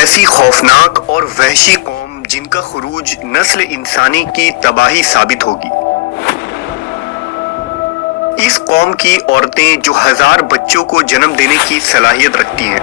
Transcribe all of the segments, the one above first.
ایسی خوفناک اور وحشی قوم جن کا خروج نسل انسانی کی تباہی ثابت ہوگی۔ اس قوم کی عورتیں جو 1000 بچوں کو جنم دینے کی صلاحیت رکھتی ہیں،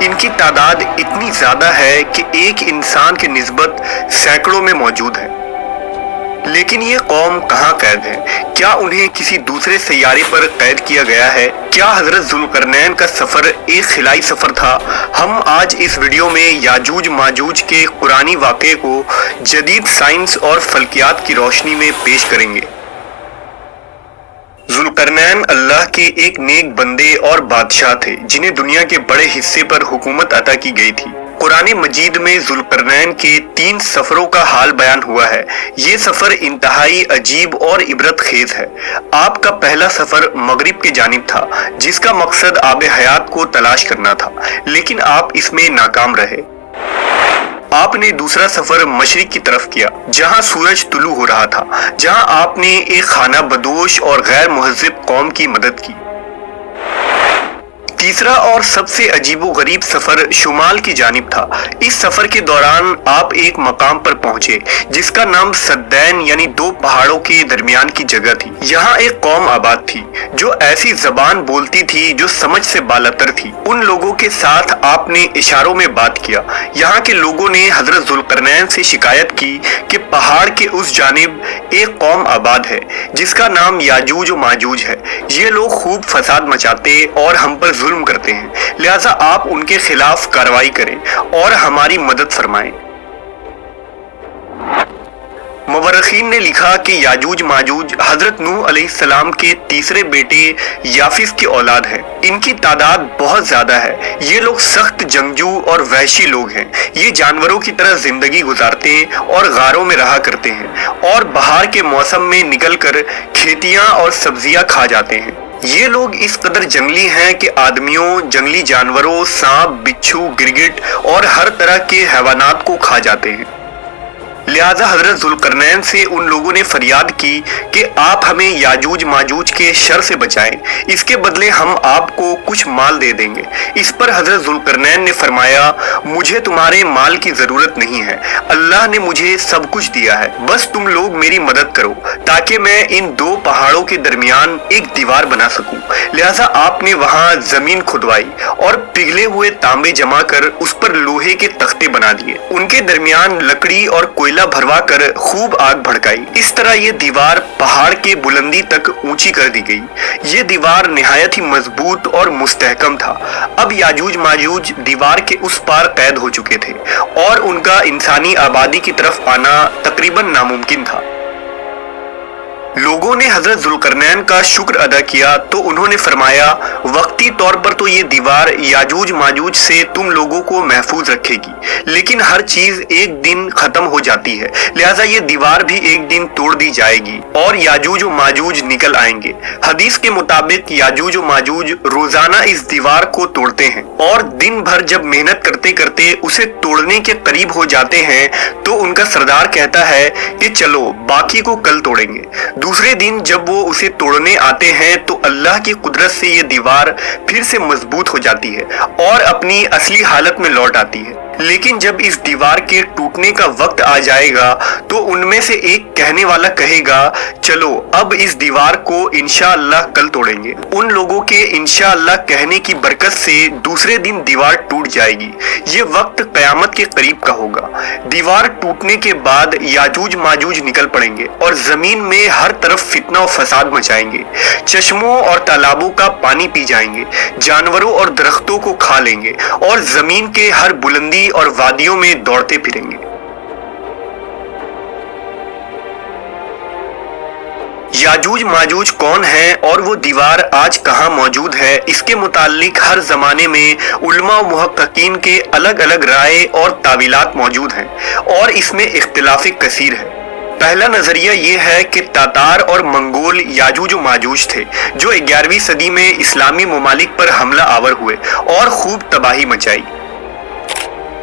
ان کی تعداد اتنی زیادہ ہے کہ ایک انسان کے نسبت سینکڑوں میں موجود ہے۔ لیکن یہ قوم کہاں قید ہے؟ کیا انہیں کسی دوسرے سیارے پر قید کیا گیا ہے؟ کیا حضرت ذوالقرنین کا سفر ایک خلائی سفر تھا؟ ہم آج اس ویڈیو میں یاجوج ماجوج کے قرآنی واقعے کو جدید سائنس اور فلکیات کی روشنی میں پیش کریں گے۔ ذوالقرنین اللہ کے ایک نیک بندے اور بادشاہ تھے جنہیں دنیا کے بڑے حصے پر حکومت عطا کی گئی تھی۔ قرآن مجید میں ذوالقرنین کے 3 سفروں کا حال بیان ہوا ہے۔ یہ سفر انتہائی عجیب اور عبرت خیز ہے۔ آپ کا پہلا سفر مغرب کی جانب تھا جس کا مقصد آب حیات کو تلاش کرنا تھا، لیکن آپ اس میں ناکام رہے۔ آپ نے دوسرا سفر مشرق کی طرف کیا جہاں سورج طلوع ہو رہا تھا، جہاں آپ نے ایک خانہ بدوش اور غیر مہذب قوم کی مدد کی۔ تیسرا اور سب سے عجیب و غریب سفر شمال کی جانب تھا۔ اس سفر کے دوران آپ ایک مقام پر پہنچے جس کا نام سدین یعنی 2 پہاڑوں کے درمیان کی جگہ تھی۔ یہاں ایک قوم آباد تھی جو ایسی زبان بولتی تھی جو سمجھ سے بالاتر تھی۔ ان لوگوں کے ساتھ آپ نے اشاروں میں بات کیا۔ یہاں کے لوگوں نے حضرت ذوالقرنین سے شکایت کی کہ پہاڑ کے اس جانب ایک قوم آباد ہے جس کا نام یاجوج و ماجوج ہے۔ یہ لوگ خوب فساد مچاتے اور ہم پر ظلم کرتے ہیں، لہذا آپ ان کے خلاف کارروائی کریں اور ہماری مدد فرمائیں۔ مورخین نے لکھا کہ یاجوج ماجوج حضرت نوح علیہ السلام کے تیسرے بیٹے یافس کی اولاد ہے۔ ان کی تعداد بہت زیادہ ہے۔ یہ لوگ سخت جنگجو اور وحشی لوگ ہیں۔ یہ جانوروں کی طرح زندگی گزارتے اور غاروں میں رہا کرتے ہیں اور بہار کے موسم میں نکل کر کھیتیاں اور سبزیاں کھا جاتے ہیں۔ یہ لوگ اس قدر جنگلی ہیں کہ آدمیوں، جنگلی جانوروں، سانپ، بچھو، گرگٹ اور ہر طرح کے حیوانات کو کھا جاتے ہیں۔ لہذا حضرت ذوالقرنین سے ان لوگوں نے فریاد کی کہ آپ ہمیں یاجوج ماجوج کے شر سے بچائیں، اس کے بدلے ہم آپ کو کچھ مال دے دیں گے۔ اس پر حضرت ذوالقرنین نے فرمایا، مجھے تمہارے مال کی ضرورت نہیں ہے، اللہ نے مجھے سب کچھ دیا ہے، بس تم لوگ میری مدد کرو تاکہ میں ان 2 پہاڑوں کے درمیان ایک دیوار بنا سکوں۔ لہذا آپ نے وہاں زمین کھدوائی اور پگھلے ہوئے تانبے جمع کر اس پر لوہے کے تختے بنا دیے، ان کے درمیان لکڑی اور کوئلہ بھروا کر خوب آگ بھڑکائی۔ اس طرح یہ دیوار پہاڑ کے بلندی تک اونچی کر دی گئی۔ یہ دیوار نہایت ہی مضبوط اور مستحکم تھا۔ اب یاجوج ماجوج دیوار کے اس پار قید ہو چکے تھے اور ان کا انسانی آبادی کی طرف آنا تقریباً ناممکن تھا۔ لوگوں نے حضرت ذوالقرنین کا شکر ادا کیا تو انہوں نے فرمایا، وقتی طور پر تو یہ دیوار یاجوج ماجوج سے تم لوگوں کو محفوظ رکھے گی، لیکن ہر چیز ایک دن ختم ہو جاتی ہے، لہٰذا یہ دیوار بھی ایک دن توڑ دی جائے گی اور یاجوج و ماجوج نکل آئیں گے۔ حدیث کے مطابق یاجوج و ماجوج روزانہ اس دیوار کو توڑتے ہیں اور دن بھر جب محنت کرتے کرتے اسے توڑنے کے قریب ہو جاتے ہیں تو ان کا سردار کہتا ہے کہ چلو باقی کو کل توڑیں گے۔ دوسرے دن جب وہ اسے توڑنے آتے ہیں تو اللہ کی قدرت سے یہ دیوار پھر سے مضبوط ہو جاتی ہے اور اپنی اصلی حالت میں لوٹ آتی ہے۔ لیکن جب اس دیوار کے ٹوٹنے کا وقت آ جائے گا تو ان میں سے ایک کہنے والا کہے گا، چلو اب اس دیوار کو انشاءاللہ کل توڑیں گے۔ ان لوگوں کے انشاءاللہ کہنے کی برکت سے دوسرے دن دیوار ٹوٹ جائے گی۔ یہ وقت قیامت کے قریب کا ہوگا۔ دیوار ٹوٹنے کے بعد یاجوج ماجوج نکل پڑیں گے اور زمین میں ہر طرف فتنہ و فساد مچائیں گے، چشموں اور تالابوں کا پانی پی جائیں گے، جانوروں اور درختوں کو کھا لیں گے اور زمین کے ہر بلندی اور وادیوں میں دوڑتے پھریں گے۔ یاجوج ماجوج کون ہیں اور وہ دیوار آج کہاں موجود ہے، اس کے متعلق ہر زمانے میں علماء و محققین کے الگ الگ رائے اور تعویلات موجود ہیں اور اس میں اختلاف کثیر ہے۔ پہلا نظریہ یہ ہے کہ تاتار اور منگول یاجوج و ماجوج تھے جو 11ویں صدی میں اسلامی ممالک پر حملہ آور ہوئے اور خوب تباہی مچائی۔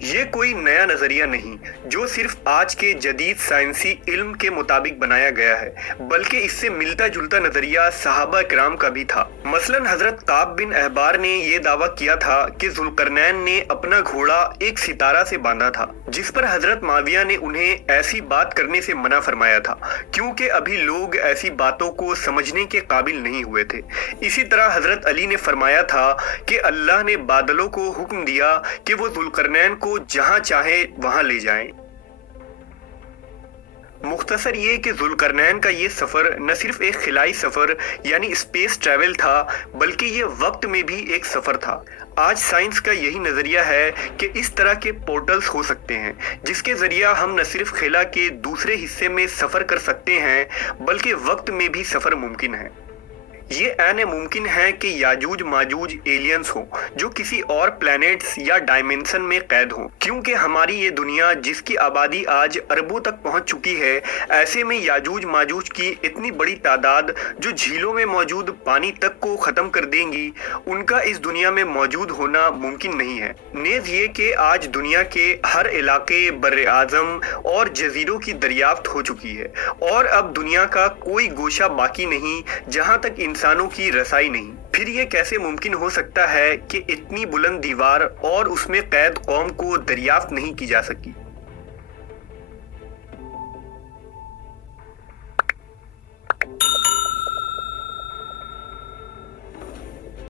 یہ کوئی نیا نظریہ نہیں جو صرف آج کے جدید سائنسی علم کے مطابق بنایا گیا ہے، بلکہ اس سے ملتا جلتا نظریہ صحابہ کرام کا بھی تھا۔ مثلا حضرت کعب بن احبار نے یہ دعویٰ کیا تھا کہ ذوالقرنین نے اپنا گھوڑا ایک ستارہ سے باندھا تھا، جس پر حضرت معاویہ نے انہیں ایسی بات کرنے سے منع فرمایا تھا کیونکہ ابھی لوگ ایسی باتوں کو سمجھنے کے قابل نہیں ہوئے تھے۔ اسی طرح حضرت علی نے فرمایا تھا کہ اللہ نے بادلوں کو حکم دیا کہ وہ ذوالقرنین کو جہاں چاہے وہاں لے جائیں۔ مختصر یہ کہ ذوالقرنین کا یہ سفر نہ صرف ایک خلائی سفر یعنی اسپیس ٹریول تھا، بلکہ یہ وقت میں بھی ایک سفر تھا۔ آج سائنس کا یہی نظریہ ہے کہ اس طرح کے پورٹلز ہو سکتے ہیں جس کے ذریعہ ہم نہ صرف خلا کے دوسرے حصے میں سفر کر سکتے ہیں بلکہ وقت میں بھی سفر ممکن ہے۔ یہ عین ممکن ہے کہ یاجوج ماجوج ایلینز ہوں جو کسی اور پلانٹس یا ڈائمنشن میں قید ہوں، کیونکہ ہماری یہ دنیا جس کی آبادی آج اربوں تک پہنچ چکی ہے، ایسے میں یاجوج ماجوج کی اتنی بڑی تعداد جو جھیلوں میں موجود پانی تک کو ختم کر دیں گی، ان کا اس دنیا میں موجود ہونا ممکن نہیں ہے۔ نیز یہ کہ آج دنیا کے ہر علاقے، بر اعظم اور جزیروں کی دریافت ہو چکی ہے، اور اب دنیا کا کوئی گوشہ باقی نہیں جہاں تک انسانوں کی رسائی نہیں۔ پھر یہ کیسے ممکن ہو سکتا ہے کہ اتنی بلند دیوار اور اس میں قید قوم کو دریافت نہیں کی جا سکی؟